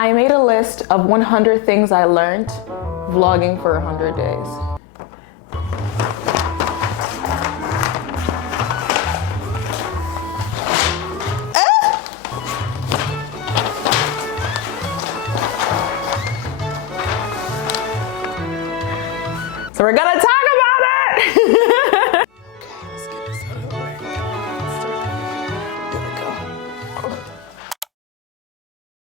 I made a list of 100 things I learned vlogging for 100 days. So we're gonna talk about it! Okay, let's get this out of the way. Here we go.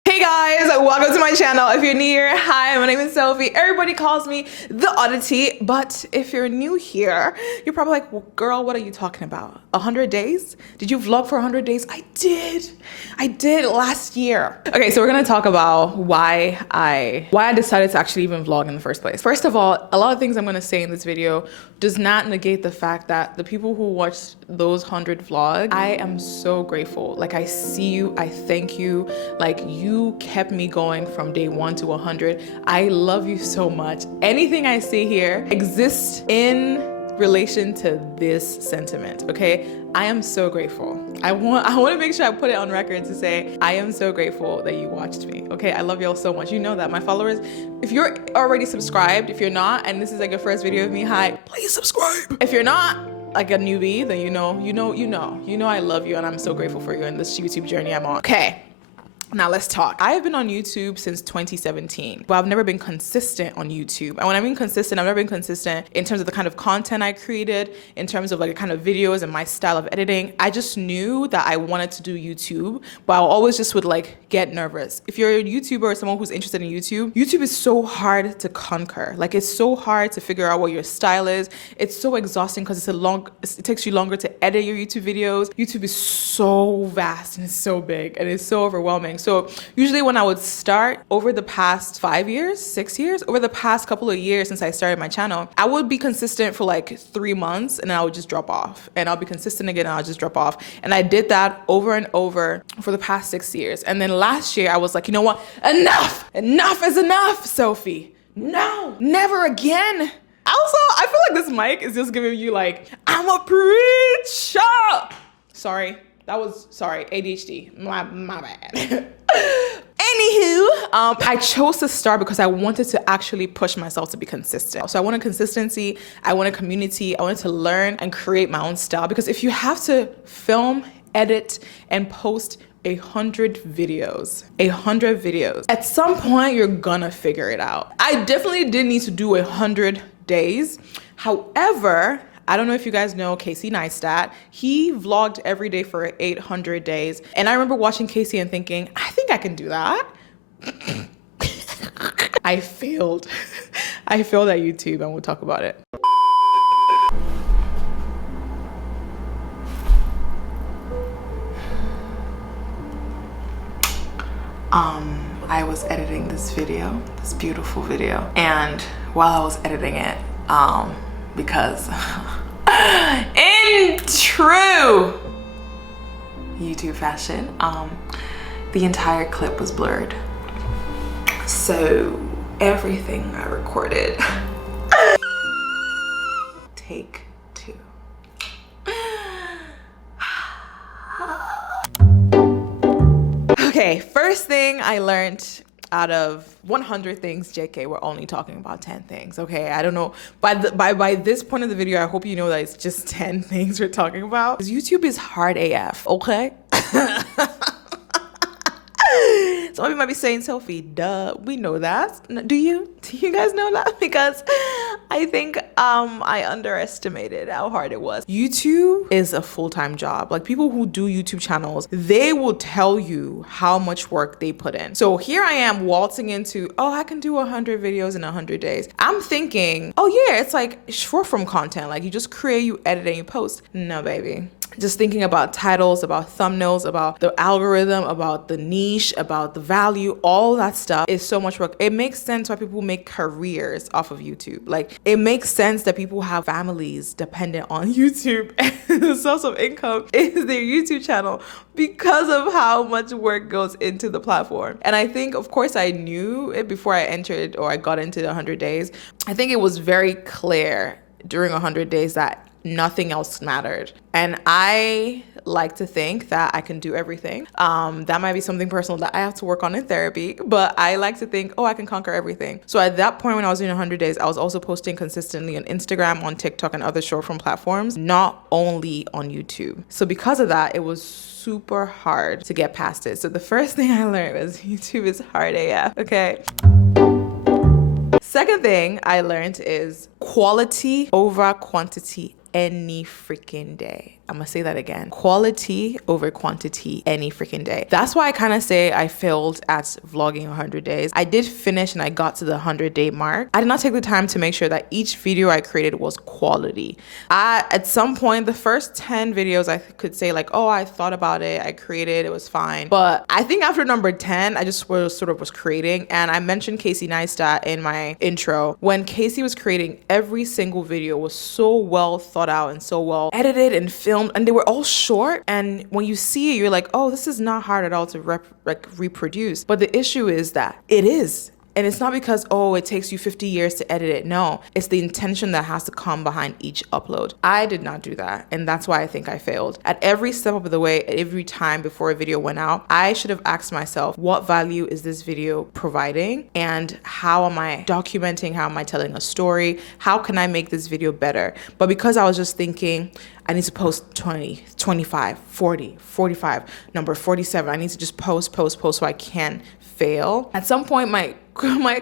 Hey guys, welcome to my channel. If you're new here, hi, my name is Sophie. Everybody calls me the Odditty, but if you're new here, you're probably like, well, girl, what are you talking about? 100 days? Did you vlog for 100 days? I did last year. Okay, so we're gonna talk about why I decided to actually even vlog in the first place. First of all, a lot of things I'm gonna say in this video does not negate the fact that the people who watched those 100 vlogs, I am so grateful. Like, I see you, I thank you. Like, you kept me going from day 1 to 100. I love you so much. Anything I say here exists in relation to this sentiment, okay? I am so grateful. I want to make sure I put it on record to say I am so grateful that you watched me, okay? I love y'all so much. You know that. My followers, if you're already subscribed, if you're not, and this is like your first video of me, hi, please subscribe. If you're not like a newbie, then you know I love you and I'm so grateful for you in this YouTube journey I'm on. Okay. Now let's talk. I have been on YouTube since 2017, but I've never been consistent on YouTube. And when I mean consistent, I've never been consistent in terms of the kind of content I created, in terms of like the kind of videos and my style of editing. I just knew that I wanted to do YouTube, but I always just would like get nervous. If you're a YouTuber or someone who's interested in YouTube, YouTube is so hard to conquer. Like, it's so hard to figure out what your style is. It's so exhausting because it takes you longer to edit your YouTube videos. YouTube is so vast and it's so big and it's so overwhelming. So usually when I would start, over the past 5 years, 6 years, over the past couple of years since I started my channel, I would be consistent for like 3 months and then I would just drop off. And I'll be consistent again and I'll just drop off. And I did that over and over for the past 6 years. And then last year I was like, you know what? Enough! Enough is enough, Sophie. No, never again. Also, I feel like this mic is just giving you like, I'm a preacher. Sorry. ADHD, my bad. Anywho, I chose to start because I wanted to actually push myself to be consistent. So I wanted consistency, I wanted community, I wanted to learn and create my own style. Because if you have to film, edit, and post 100 videos, at some point you're gonna figure it out. I definitely didn't need to do 100 days. However, I don't know if you guys know Casey Neistat. He vlogged every day for 800 days. And I remember watching Casey and thinking, I think I can do that. I failed. I failed at YouTube and we'll talk about it. I was editing this video, this beautiful video. And while I was editing it, because in true YouTube fashion, the entire clip was blurred. So everything I recorded, take 2. Okay, first thing I learned out of 100 things, JK, we're only talking about 10 things, okay? I don't know, by this point of the video, I hope you know that it's just 10 things we're talking about. Because YouTube is hard AF, okay? Some of you might be saying, Sophie, duh, we know that. Do you guys know that? Because I think I underestimated how hard it was. YouTube is a full-time job. Like, people who do YouTube channels, they will tell you how much work they put in. So here I am waltzing into, oh, I can do 100 videos in 100 days. I'm thinking, oh yeah, it's like short form content. Like, you just create, you edit, and you post. No, baby. Just thinking about titles, about thumbnails, about the algorithm, about the niche, about the value, all that stuff is so much work. It makes sense why people make careers off of YouTube. Like, it makes sense that people have families dependent on YouTube and the source of income is their YouTube channel because of how much work goes into the platform. And I think, of course, I knew it before I entered or I got into the 100 days. I think it was very clear during 100 days that nothing else mattered. And I like to think that I can do everything. That might be something personal that I have to work on in therapy, but I like to think, oh, I can conquer everything. So at that point when I was doing 100 days, I was also posting consistently on Instagram, on TikTok, and other short form platforms, not only on YouTube. So because of that, it was super hard to get past it. So the first thing I learned was YouTube is hard AF, okay? Second thing I learned is quality over quantity any freaking day. I'm gonna say that again. Quality over quantity any freaking day. That's why I kind of say I failed at vlogging 100 days. I did finish and I got to the 100-day mark. I did not take the time to make sure that each video I created was quality. At some point, the first 10 videos I could say like, oh, I thought about it, I created, it was fine. But I think after number 10, I just was creating. And I mentioned Casey Neistat in my intro. When Casey was creating, every single video was so well thought out and so well edited and filmed, and they were all short. And when you see it, you're like, oh, this is not hard at all to reproduce. But the issue is that it is. And it's not because, oh, it takes you 50 years to edit it. No, it's the intention that has to come behind each upload. I did not do that. And that's why I think I failed. At every step of the way, every time before a video went out, I should have asked myself, what value is this video providing? And how am I documenting? How am I telling a story? How can I make this video better? But because I was just thinking, I need to post 20, 25, 40, 45, number 47. I need to just post so I can fail. At some point, my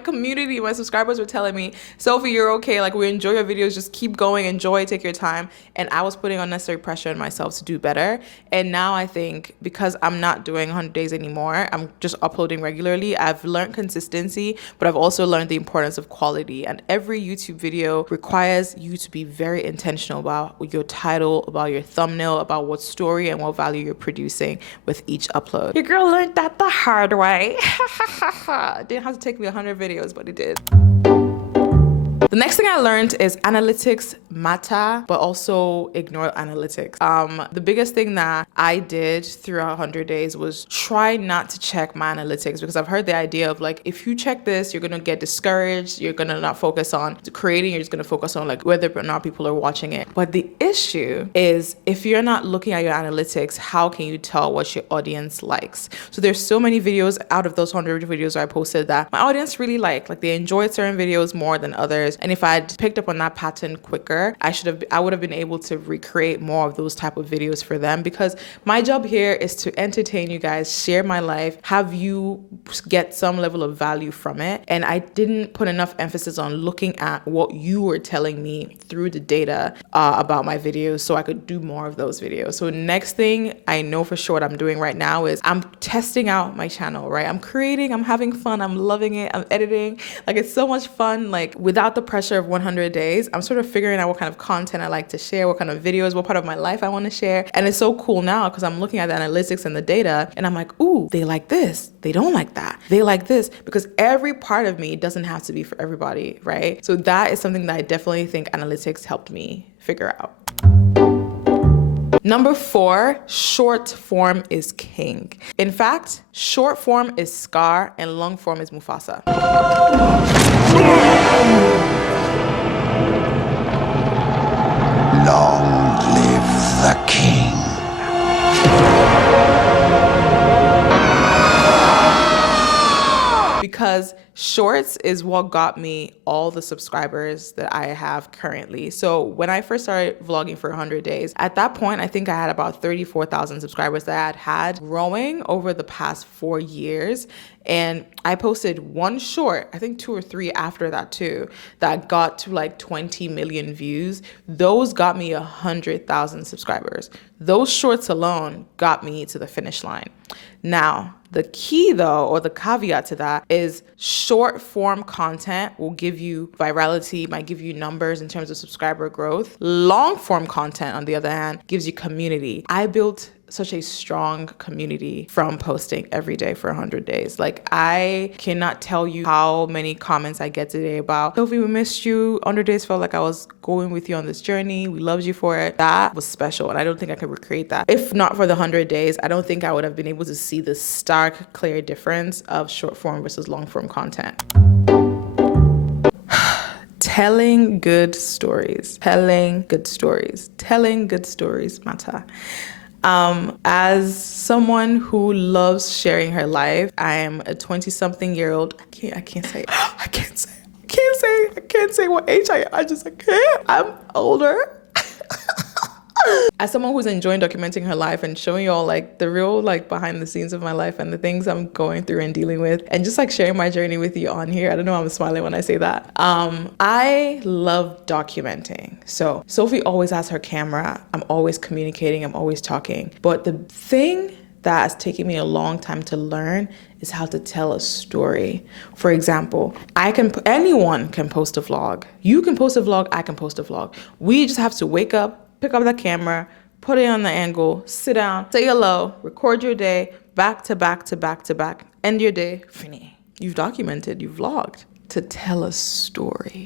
community, my subscribers were telling me, Sophie, you're okay. Like, we enjoy your videos. Just keep going, enjoy, take your time. And I was putting unnecessary pressure on myself to do better. And now I think because I'm not doing 100 days anymore, I'm just uploading regularly. I've learned consistency, but I've also learned the importance of quality. And every YouTube video requires you to be very intentional about your title, about your thumbnail, about what story and what value you're producing with each upload. Your girl learned that the hard way. Didn't have to take me 100 videos, but it did. The next thing I learned is analytics matter, but also ignore analytics. The biggest thing that I did throughout 100 days was try not to check my analytics, because I've heard the idea of like, if you check this, you're gonna get discouraged, you're gonna not focus on creating, you're just gonna focus on like whether or not people are watching it. But the issue is, if you're not looking at your analytics, how can you tell what your audience likes? So there's so many videos out of those 100 videos I posted that my audience really like they enjoyed certain videos more than others. And if I'd picked up on that pattern quicker, I would have been able to recreate more of those type of videos for them, because my job here is to entertain you guys, share my life, have you get some level of value from it. And I didn't put enough emphasis on looking at what you were telling me through the data about my videos, so I could do more of those videos. So next thing I know for sure what I'm doing right now is I'm testing out my channel, right? I'm creating, I'm having fun, I'm loving it, I'm editing. Like, it's so much fun. Like, without the pressure of 100 days, I'm sort of figuring out what kind of content I like to share, what kind of videos, what part of my life I want to share. And it's so cool now because I'm looking at the analytics and the data and I'm like, ooh, they like this, they don't like that, they like this, because every part of me doesn't have to be for everybody, right? So that is something that I definitely think analytics helped me figure out. Number 4, short form is king. In fact, short form is Scar and long form is Mufasa. Long live the king. Because shorts is what got me all the subscribers that I have currently. So when I first started vlogging for 100 days, at that point, I think I had about 34,000 subscribers that I had growing over the past 4 years. And I posted one short, I think 2 or 3 after that too, that got to like 20 million views. Those got me 100,000 subscribers. Those shorts alone got me to the finish line. Now, the key though, or the caveat to that, is short form content will give you virality, might give you numbers in terms of subscriber growth. Long form content, on the other hand, gives you community. I built such a strong community from posting every day for 100 days. Like, I cannot tell you how many comments I get today about, Sophie, we missed you. 100 days felt like I was going with you on this journey. We loved you for it. That was special. And I don't think I could recreate that. If not for the 100 days, I don't think I would have been able to see the stark, clear difference of short form versus long form content. Telling good stories. Telling good stories. Telling good stories matter. As someone who loves sharing her life, I am a 20-something-year-old. I can't say what age I am. I can't. I'm older. As someone who's enjoying documenting her life and showing you all like the real like behind the scenes of my life and the things I'm going through and dealing with, and just like sharing my journey with you on here. I don't know, I'm smiling when I say that. I love documenting. So Sophie always has her camera. I'm always communicating. I'm always talking. But the thing that has taken me a long time to learn is how to tell a story. For example, anyone can post a vlog. You can post a vlog, I can post a vlog. We just have to wake up, pick up the camera, put it on the angle, sit down, say hello, record your day, back to back to back to back, end your day, fini. You've documented, you've vlogged. To tell a story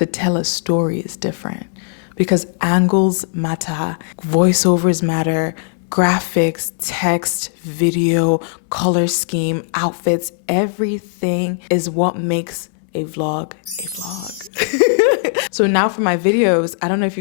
is different because angles matter, voiceovers matter, graphics, text, video, color scheme, outfits, everything is what makes a vlog a vlog. So now for my videos, I don't know if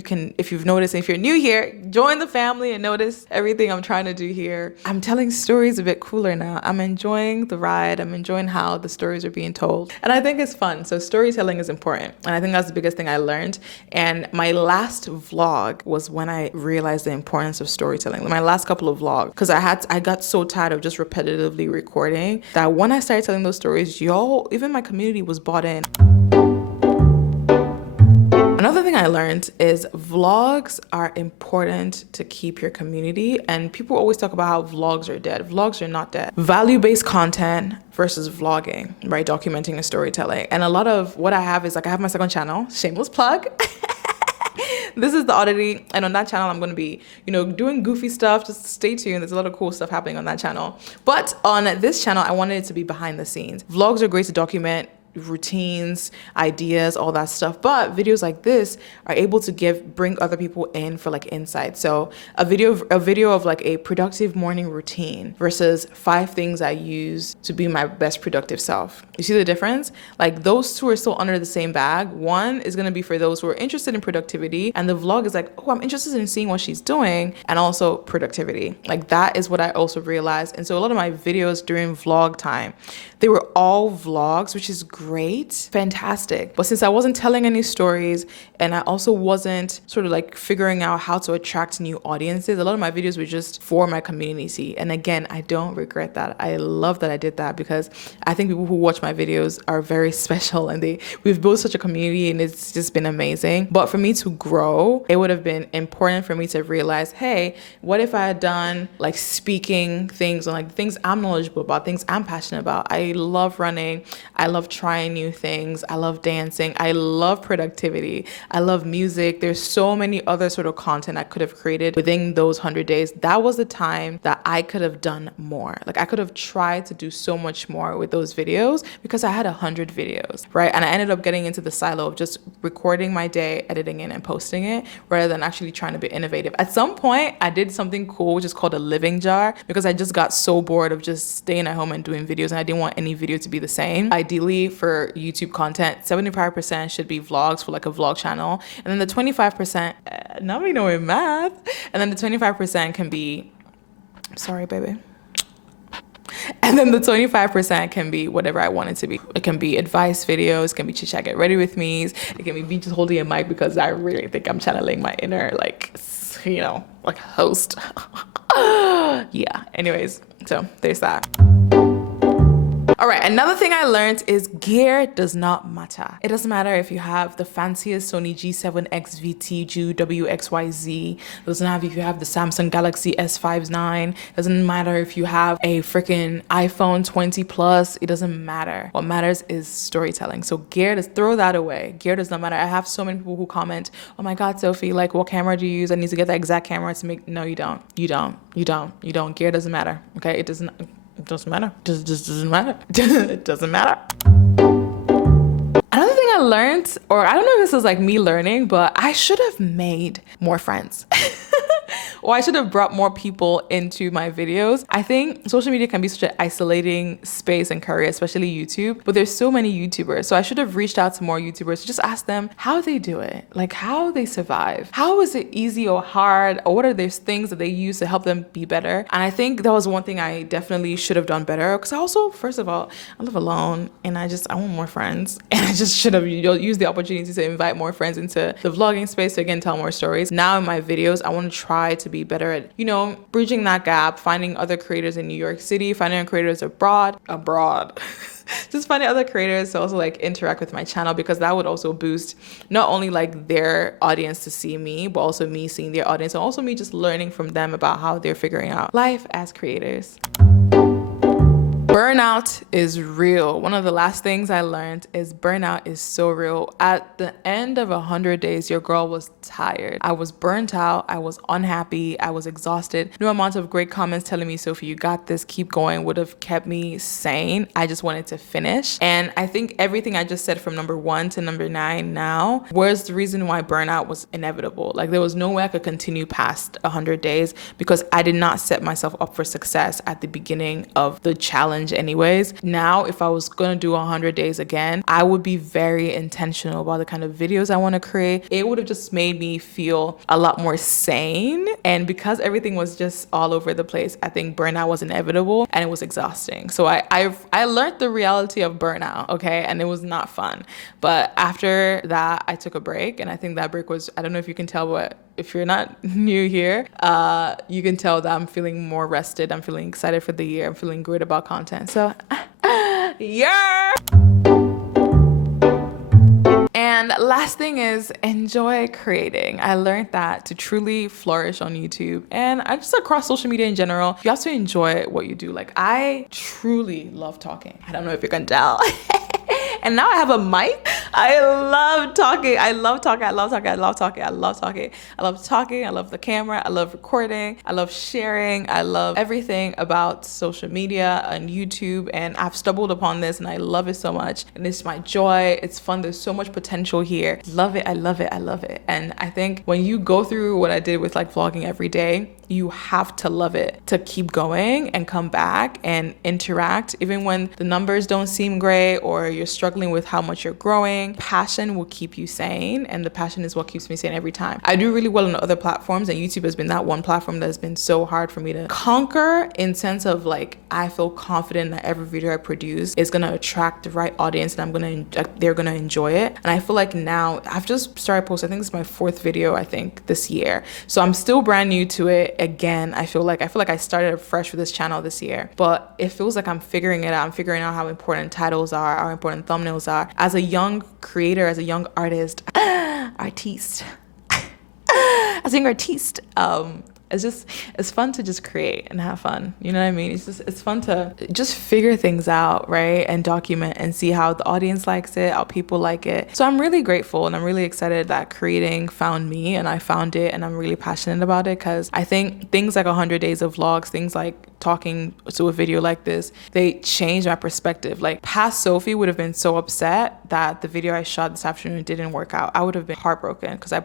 you've noticed, if you're new here, join the family and notice everything I'm trying to do here. I'm telling stories a bit cooler now. I'm enjoying the ride. I'm enjoying how the stories are being told. And I think it's fun. So storytelling is important. And I think that's the biggest thing I learned. And my last vlog was when I realized the importance of storytelling. My last couple of vlogs, because I got so tired of just repetitively recording that when I started telling those stories, even my community was bought in. Another thing I learned is vlogs are important to keep your community, and people always talk about how vlogs are dead. Vlogs are not dead. Value-based content versus vlogging, right? Documenting and storytelling. And a lot of what I have is I have my second channel, shameless plug. This is the Odditty, and on that channel I'm going to be, doing goofy stuff. Just stay tuned. There's a lot of cool stuff happening on that channel. But on this channel, I wanted it to be behind the scenes. Vlogs are great to document routines, ideas, all that stuff, but videos like this are able to bring other people in for like insight. So a video of like a productive morning routine versus 5 things I use to be my best productive self. You see the difference? Like those two are still under the same bag. One is going to be for those who are interested in productivity, and the vlog is like, oh, I'm interested in seeing what she's doing, and also productivity. Like that is what I also realized. And so a lot of my videos during vlog time, they were all vlogs, which is great, fantastic. But since I wasn't telling any stories and I also wasn't sort of like figuring out how to attract new audiences, a lot of my videos were just for my community. And again, I don't regret that. I love that I did that because I think people who watch my videos are very special, and we've built such a community, and it's just been amazing. But for me to grow, it would have been important for me to realize, hey, what if I had done like speaking things on like things I'm knowledgeable about, things I'm passionate about. I love running. I love trying new things. I love dancing. I love productivity. I love music. There's so many other sort of content I could have created within those 100 days. That was the time that I could have done more. Like I could have tried to do so much more with those videos because I had 100 videos, right? And I ended up getting into the silo of just recording my day, editing it, and posting it rather than actually trying to be innovative. At some point, I did something cool, which is called a living jar, because I just got so bored of just staying at home and doing videos, and I didn't want any video to be the same. Ideally, for YouTube content, 75% should be vlogs for like a vlog channel, and then the 25%, now we know in math, and then the 25% can be, sorry, baby. And then the 25% can be whatever I want it to be. It can be advice videos, it can be chit chat, get ready with me's, it can be me just holding a mic because I really think I'm channeling my inner, like host. Yeah, anyways, so there's that. All right, another thing I learned is gear does not matter. It doesn't matter if you have the fanciest Sony G7X VT Ju WXYZ. It doesn't matter if you have the Samsung Galaxy S59. It doesn't matter if you have a freaking iPhone 20 Plus. It doesn't matter. What matters is storytelling. So gear, just throw that away. Gear does not matter. I have so many people who comment, oh my God, Sophie, like what camera do you use? I need to get the exact camera to make, no, you don't. You don't. Gear doesn't matter, okay? It doesn't matter. Just doesn't matter. It doesn't matter. Another thing I learned, or I don't know if this is like me learning, but I should have made more friends. or I should have brought more people into my videos. I think social media can be such an isolating space and career, especially YouTube, but there's so many YouTubers. So I should have reached out to more YouTubers to just ask them how they do it, like how they survive. How is it easy or hard, or what are those things that they use to help them be better? And I think that was one thing I definitely should have done better, because I also, first of all, I live alone and I want more friends, and I just should have used the opportunity to invite more friends into the vlogging space to again tell more stories. Now in my videos, I want to try to be better at, bridging that gap, finding other creators in New York City, finding creators abroad. Just finding other creators to also like interact with my channel, because that would also boost not only like their audience to see me, but also me seeing their audience, and also me just learning from them about how they're figuring out life as creators. Burnout is real. One of the last things I learned is burnout is so real. At the end of 100 days, your girl was tired. I was burnt out. I was unhappy. I was exhausted. No amount of great comments telling me, Sophie, you got this, keep going, would have kept me sane. I just wanted to finish. And I think everything I just said from number 1 to number 9 now was the reason why burnout was inevitable. Like there was no way I could continue past 100 days, because I did not set myself up for success at the beginning of the challenge anyways. Now, if I was gonna do 100 days again, I would be very intentional about the kind of videos I want to create. It would have just made me feel a lot more sane. And because everything was just all over the place, I think burnout was inevitable and it was exhausting. So I learned the reality of burnout, okay? And it was not fun. But after that, I took a break, and I think that break was, I don't know if you can tell, but if you're not new here, you can tell that I'm feeling more rested. I'm feeling excited for the year. I'm feeling great about content. So, yeah. And last thing is enjoy creating. I learned that to truly flourish on YouTube, and I just across social media in general, you have to enjoy what you do. Like I truly love talking. I don't know if you can tell. And now I have a mic. I love talking. I love talking. I love talking. I love talking. I love talking. I love talking. I love the camera. I love recording. I love sharing. I love everything about social media and YouTube. And I've stumbled upon this and I love it so much. And it's my joy. It's fun. There's so much potential here. Love it. I love it. I love it. And I think when you go through what I did with like vlogging every day, you have to love it to keep going and come back and interact. Even when the numbers don't seem great or you're struggling with how much you're growing, passion will keep you sane. And the passion is what keeps me sane every time. I do really well on other platforms, and YouTube has been that one platform that has been so hard for me to conquer, in sense of like, I feel confident that every video I produce is going to attract the right audience and they're going to enjoy it. And I feel like now I've just started posting, I think this is my 4th video, I think this year. So I'm still brand new to it. Again, I feel like I started fresh with this channel this year, but it feels like I'm figuring it out. I'm figuring out how important titles are, how important thumbnails are. As a young creator, as a young artist, it's fun to just create and have fun. You know what I mean? It's fun to just figure things out, right? And document and see how the audience likes it, how people like it. So I'm really grateful and I'm really excited that creating found me and I found it, and I'm really passionate about it, because I think things like 100 days of vlogs, things like talking to a video like this, they changed my perspective. Like past Sophie would have been so upset that the video I shot this afternoon didn't work out. I would have been heartbroken, because I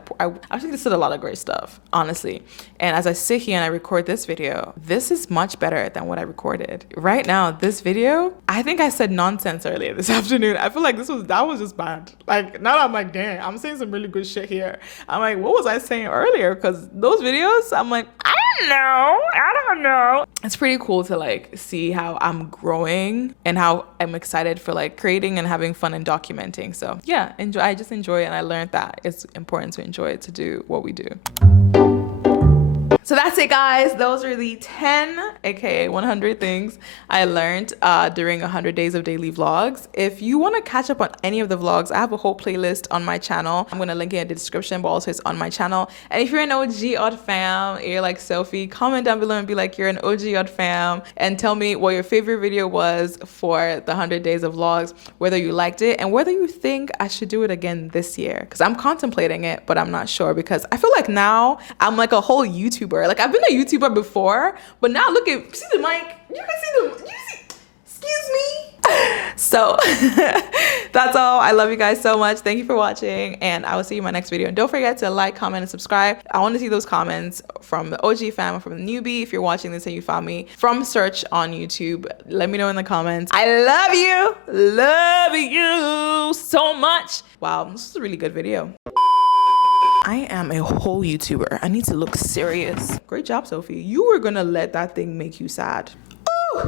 actually said a lot of great stuff, honestly. And as I sit here and I record this video, this is much better than what I recorded. Right now, this video, I think I said nonsense earlier this afternoon. I feel like that was just bad. Like now I'm like, dang, I'm saying some really good shit here. I'm like, what was I saying earlier? Because those videos, I'm like, I don't know. It's pretty cool to like see how I'm growing and how I'm excited for like creating and having fun and documenting. So yeah, I just enjoy it, and I learned that it's important to enjoy it to do what we do. So that's it, guys. Those are the 10, aka 100 things I learned during 100 days of daily vlogs. If you want to catch up on any of the vlogs, I have a whole playlist on my channel. I'm going to link it in the description, but also it's on my channel. And if you're an OG Odd fam, you're like Sophie, comment down below and be like, you're an OG Odd fam, and tell me what your favorite video was for the 100 days of vlogs, whether you liked it and whether you think I should do it again this year. Because I'm contemplating it, but I'm not sure, because I feel like now I'm like a whole YouTuber. Like I've been a YouTuber before, but now look at, see the mic, you can see excuse me. So That's all. I love you guys so much. Thank you for watching, and I will see you in my next video. And don't forget to like, comment, and subscribe. I want to see those comments from the OG fam or from the newbie. If you're watching this and you found me from search on YouTube, let me know in the comments. I love you so much. Wow, this is a really good video. I am a whole YouTuber. I need to look serious. Great job, Sophie. You were gonna let that thing make you sad. Ooh.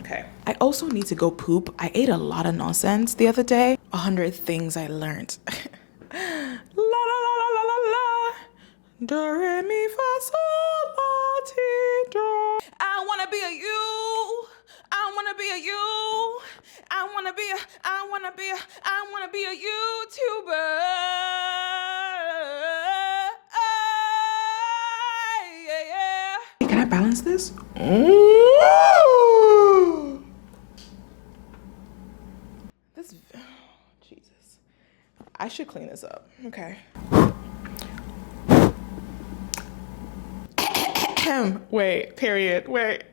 Okay. I also need to go poop. I ate a lot of nonsense the other day. 100 things I learned. La la la la la la la. Do re mi fa sol la ti do. I wanna be a you. I wanna be a you. I wanna be a YouTuber. Can I balance this? This, Jesus. I should clean this up. Okay. Wait, period. Wait.